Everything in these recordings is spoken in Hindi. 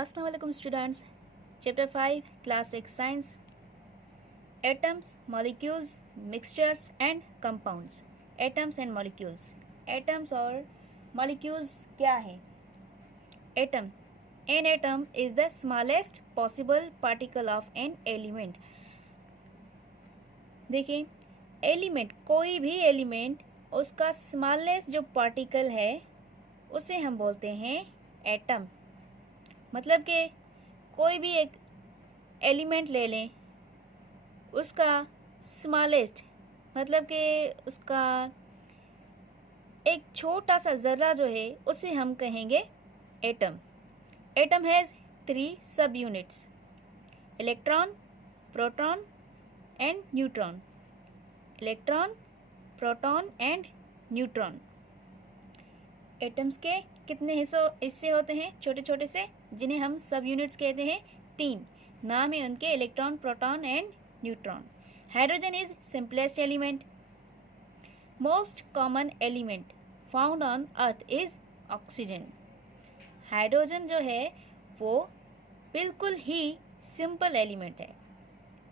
अस्सलाम वालेकुम students. Chapter 5 class 6 science, atoms, molecules, mixtures and compounds. Atoms and molecules. Atoms और मॉलिक्यूल्स क्या है? Atom, an atom is the smallest possible particle of an element. देखिए, एलिमेंट, कोई भी एलिमेंट, उसका स्मॉलेस्ट जो पार्टिकल है उसे हम बोलते हैं एटम। मतलब कि कोई भी एक एलिमेंट ले लें, उसका स्मॉलेस्ट मतलब कि उसका एक छोटा सा ज़र्रा जो है उसे हम कहेंगे एटम। एटम हैज़ 3 सब units: electron, proton and neutron. Electron, proton and neutron. Atoms के कितने हिस्से होते हैं? छोटे छोटे से, जिन्हें हम सब यूनिट्स कहते हैं। 3 नाम है उनके: electron, proton and neutron. Hydrogen is simplest element. Most common element found on earth is oxygen. Hydrogen जो है वो बिल्कुल ही सिंपल एलिमेंट है।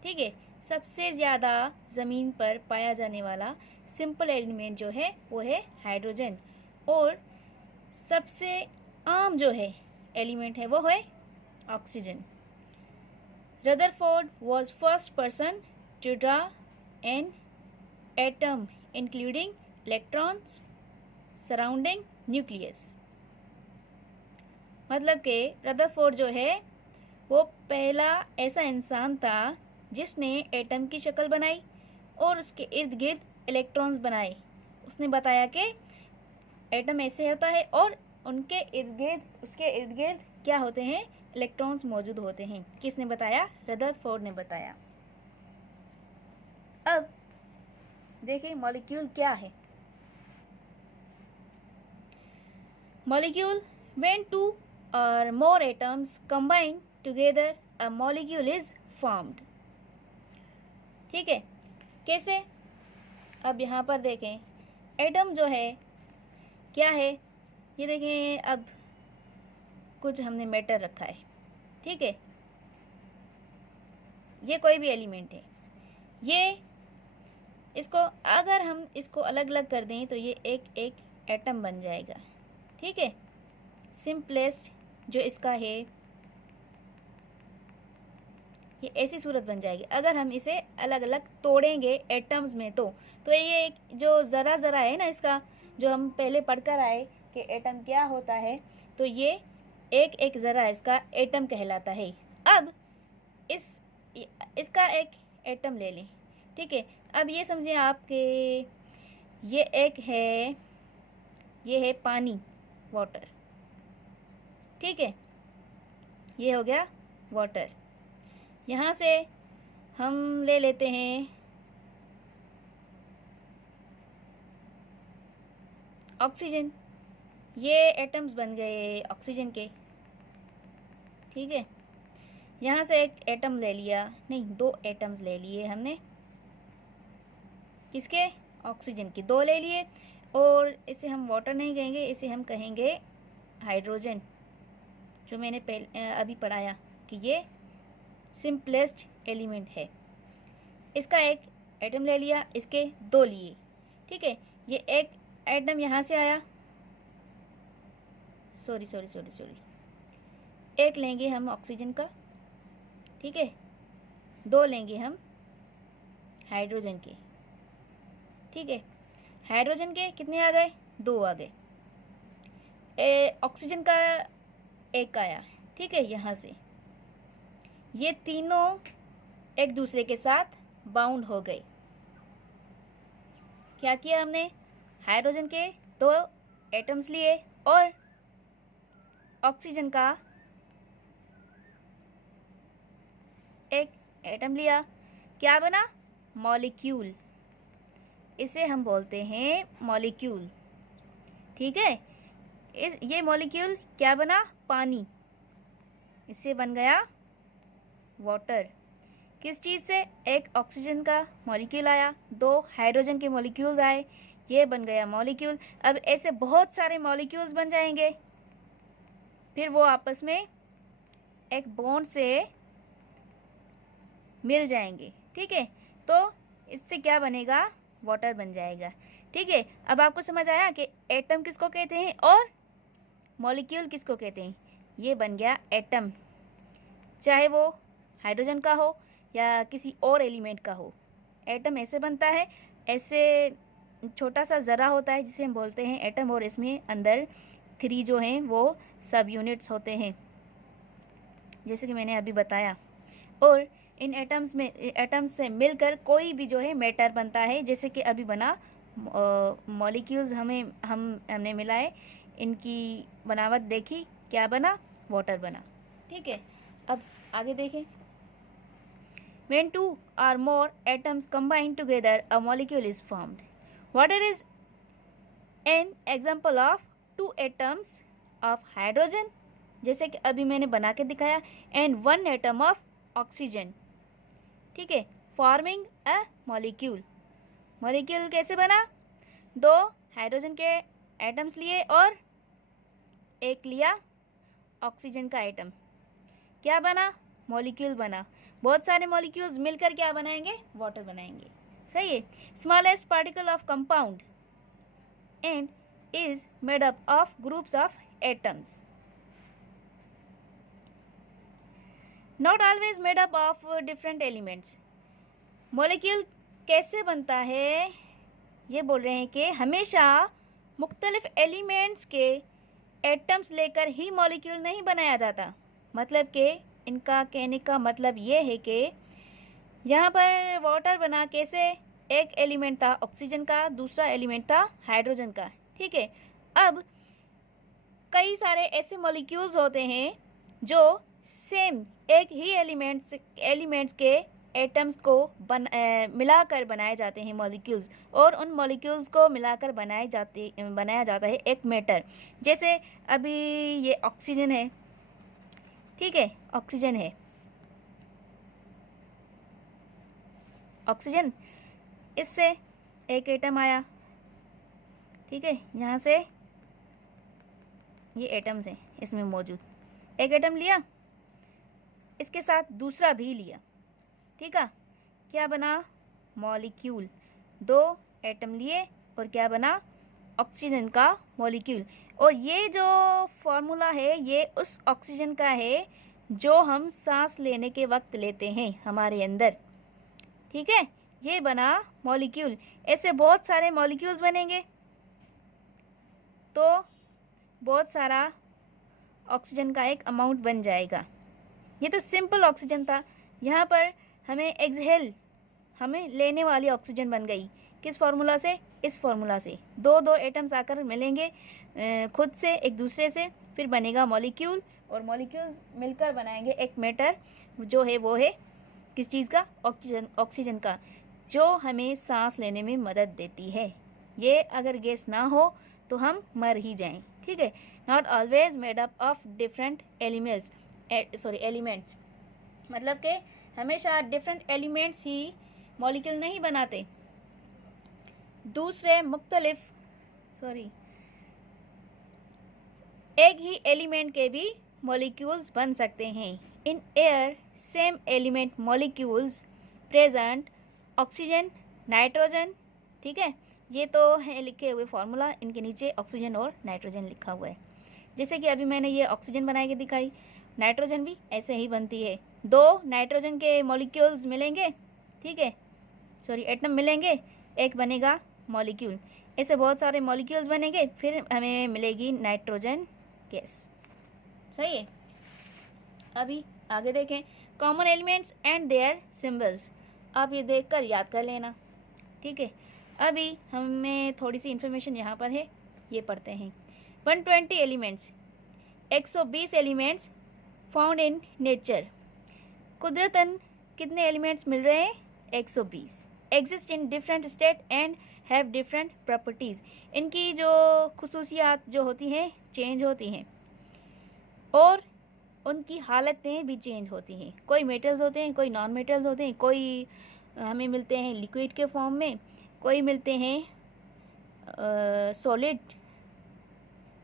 ठीक है, सबसे ज़्यादा ज़मीन पर पाया जाने वाला सिंपल एलिमेंट जो है वो है हाइड्रोजन। और सबसे आम जो है एलिमेंट है वो है oxygen. Rutherford was first person to draw an atom including electrons surrounding nucleus। मतलब कि रदरफोर्ड जो है वो पहला ऐसा इंसान था जिसने एटम की शक्ल बनाई और उसके इर्द गिर्द इलेक्ट्रॉन्स बनाए। उसने बताया कि एटम ऐसे होता है और उनके इर्द गिर्द, उसके इर्द गिर्द क्या होते हैं? इलेक्ट्रॉन्स मौजूद होते हैं। किसने बताया? रदरफोर्ड ने बताया। अब देखिए मॉलिक्यूल क्या है। Molecule, when 2 or more atoms combine together a molecule is formed। ठीक है, कैसे? अब यहाँ पर देखें, एटम जो है क्या है? ये देखें, अब कुछ हमने मैटर रखा है। ठीक है, ये कोई भी एलिमेंट है, ये इसको अगर हम इसको अलग अलग कर दें तो ये एक एक एटम बन जाएगा। ठीक है, सिंपलेस्ट जो इसका है ये ऐसी सूरत बन जाएगी। अगर हम इसे अलग अलग तोड़ेंगे एटम्स में तो ये एक जो ज़रा ज़रा है ना, इसका जो हम पहले पढ़कर आए कि एटम क्या होता है, तो ये एक एक ज़रा इसका एटम कहलाता है। अब इसका एक एटम ले लें। ठीक है, अब ये समझिए आप कि ये एक है, ये है पानी, वाटर। ठीक है, ये हो गया वाटर। यहाँ से हम ले लेते हैं ऑक्सीजन। ये एटम्स बन गए ऑक्सीजन के। ठीक है, यहाँ से एक एटम ले लिया, नहीं 2 एटम्स ले लिए हमने। किसके? ऑक्सीजन के 2 ले लिए। और इसे हम वाटर नहीं कहेंगे, इसे हम कहेंगे हाइड्रोजन, जो मैंने अभी पढ़ाया कि ये सिंपलेस्ट एलिमेंट है। इसका एक एटम ले लिया, इसके 2 लिए। ठीक है, ये एक एटम यहाँ से आया, सॉरी, एक लेंगे हम ऑक्सीजन का। ठीक है, 2 लेंगे हम हाइड्रोजन के। ठीक है, हाइड्रोजन के कितने आ गए? 2 आ गए। ऑक्सीजन का 1 आया। ठीक है, यहाँ से ये तीनों एक दूसरे के साथ बाउंड हो गए। क्या किया हमने? हाइड्रोजन के 2 एटम्स लिए और ऑक्सीजन का एक एटम लिया। क्या बना? मॉलिक्यूल। इसे हम बोलते हैं मॉलिक्यूल। ठीक है, ये मॉलिक्यूल क्या बना? पानी। इससे बन गया वाटर। किस चीज़ से? एक ऑक्सीजन का मॉलिक्यूल आया, 2 हाइड्रोजन के मॉलिक्यूल्स आए, ये बन गया मॉलिक्यूल। अब ऐसे बहुत सारे मॉलिक्यूल्स बन जाएंगे, फिर वो आपस में एक बॉन्ड से मिल जाएंगे, ठीक है। तो इससे क्या बनेगा, वाटर बन जाएगा, ठीक है। अब आपको समझ आया कि एटम किसको कहते हैं और मॉलिक्यूल किसको कहते हैं। ये बन गया एटम, चाहे वो हाइड्रोजन का हो या किसी और एलिमेंट का हो। एटम ऐसे बनता है, ऐसे छोटा सा ज़रा होता है जिसे हम बोलते हैं एटम, और इसमें अंदर 3 जो हैं वो सब यूनिट्स होते हैं, जैसे कि मैंने अभी बताया। और इन एटम्स से मिलकर कोई भी जो है मैटर बनता है, जैसे कि अभी बना मॉलिक्यूल्स हमने मिलाए, इनकी बनावट देखी, क्या बना, वाटर बना, ठीक है। अब आगे देखें। When 2 or more atoms combine together, a molecule is formed. Water is an example of 2 atoms of hydrogen, जैसे कि अभी मैंने बना के दिखाया, and 1 atom of oxygen, ठीक है, फॉर्मिंग अ मॉलिक्यूल। मॉलिक्यूल कैसे बना, 2 हाइड्रोजन के एटम्स लिए और एक लिया ऑक्सीजन का एटम, क्या बना, मॉलिक्यूल बना। बहुत सारे मॉलिक्यूल्स मिलकर क्या बनाएंगे, वाटर बनाएंगे, सही है। Smallest particle of compound and is made up of groups of atoms, not always made up of different elements. Molecule कैसे बनता है, ये बोल रहे हैं कि हमेशा मुख्तलिफ एलिमेंट्स के एटम्स लेकर ही मॉलिक्यूल नहीं बनाया जाता। मतलब कि इनका कहने का मतलब ये है कि यहाँ पर वाटर बना कैसे, एक एलिमेंट था ऑक्सीजन का, दूसरा एलिमेंट था हाइड्रोजन का, ठीक है। अब कई सारे ऐसे मॉलिक्यूल्स होते हैं जो सेम एक ही एलिमेंट्स के एटम्स को मिलाकर बनाए जाते हैं मॉलिक्यूल्स, और उन मॉलिक्यूल्स को मिलाकर बनाया जाता है एक मैटर। जैसे अभी ये ऑक्सीजन है, ठीक है, ऑक्सीजन है, ऑक्सीजन, इससे एक एटम आया, ठीक है, यहाँ से ये एटम्स हैं इसमें मौजूद, एक एटम लिया, इसके साथ दूसरा भी लिया, ठीक है, क्या बना, मॉलिक्यूल। 2 एटम लिए और क्या बना, ऑक्सीजन का मॉलिक्यूल। और ये जो फॉर्मूला है ये उस ऑक्सीजन का है जो हम सांस लेने के वक्त लेते हैं हमारे अंदर, ठीक है, ये बना मॉलिक्यूल। ऐसे बहुत सारे मॉलिक्यूल्स बनेंगे तो बहुत सारा ऑक्सीजन का एक अमाउंट बन जाएगा। ये तो सिंपल ऑक्सीजन था, यहाँ पर हमें एक्सहेल, हमें लेने वाली ऑक्सीजन बन गई, किस फार्मूला से, इस फार्मूला से। 2 एटम्स आकर मिलेंगे खुद से एक दूसरे से, फिर बनेगा मॉलिक्यूल, और मॉलिक्यूल्स मिलकर बनाएंगे एक मैटर, जो है वो है किस चीज़ का, ऑक्सीजन का, जो हमें सांस लेने में मदद देती है। ये अगर गैस ना हो तो हम मर ही जाएं, ठीक है। Not always made up of different elements, मतलब कि हमेशा डिफरेंट एलिमेंट्स ही मॉलिक्यूल नहीं बनाते, दूसरे एक ही एलिमेंट के भी मॉलिक्यूल्स बन सकते हैं। In air same element molecules present oxygen, nitrogen, ठीक है, ये तो है लिखे हुए फार्मूला, इनके नीचे ऑक्सीजन और नाइट्रोजन लिखा हुआ है। जैसे कि अभी मैंने ये ऑक्सीजन बना के दिखाई, नाइट्रोजन भी ऐसे ही बनती है। 2 नाइट्रोजन के मॉलिक्यूल्स मिलेंगे, ठीक है, एटम मिलेंगे, एक बनेगा मॉलिक्यूल। ऐसे बहुत सारे मॉलिक्यूल्स बनेंगे, फिर हमें मिलेगी नाइट्रोजन गैस, सही है। अभी आगे देखें, common elements and their symbols. आप ये देखकर याद कर लेना, ठीक है। अभी हमें थोड़ी सी इन्फॉर्मेशन यहाँ पर है, ये पढ़ते हैं। 120 elements, 120 elements found in nature. कुदरतन कितने एलिमेंट्स मिल रहे हैं, 120। Exist in different state and have different properties. इनकी जो खुसूसियात जो होती हैं चेंज होती हैं, और उनकी हालतें भी चेंज होती हैं। कोई मेटल्स होते हैं, कोई नॉन मेटल्स होते हैं, कोई हमें मिलते हैं लिक्विड के फॉर्म में, कोई मिलते हैं सॉलिड,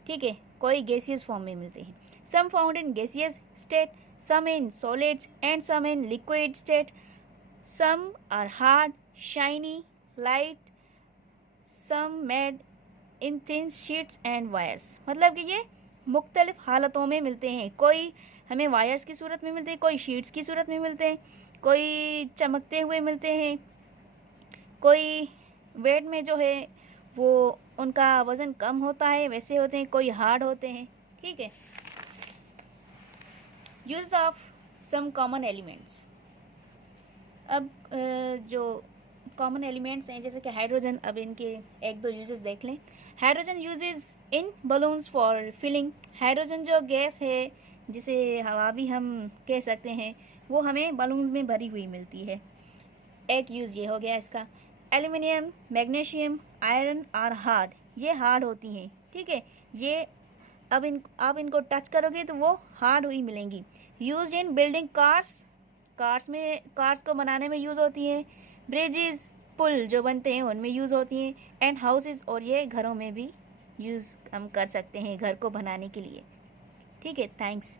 ठीक है, कोई गैसियस फॉर्म में मिलते हैं। Some found in gaseous state, some in solids and some in liquid state. Some are hard, shiny, light, some made in thin sheets and wires. मतलब कि ये मुख्तलिफ हालतों में मिलते हैं। कोई हमें वायर्स की सूरत में मिलते हैं, कोई शीट्स की सूरत में मिलते हैं, कोई चमकते हुए मिलते हैं, कोई वेट में जो है वो उनका वज़न कम होता है वैसे होते हैं, कोई हार्ड होते हैं। ठीक है। Use of some common elements. अब जो कॉमन एलिमेंट्स हैं जैसे कि हाइड्रोजन, अब इनके एक दो यूजेस देख लें। Hydrogen uses in balloons for filling. Hydrogen जो गैस है जिसे हवा भी हम कह सकते हैं, वो हमें बलून्स में भरी हुई मिलती है। एक यूज़ ये हो गया इसका। Aluminium, magnesium, iron are hard, ये हार्ड होती हैं। ठीक है, ये अब आप इनको टच करोगे तो वो हार्ड हुई मिलेंगी। Use in building cars, cars को बनाने में यूज़ होती हैं। ब्रिजेस, पुल जो बनते हैं उनमें यूज़ होती हैं। एंड हाउसेस, और ये घरों में भी यूज़ हम कर सकते हैं घर को बनाने के लिए। ठीक है, थैंक्स।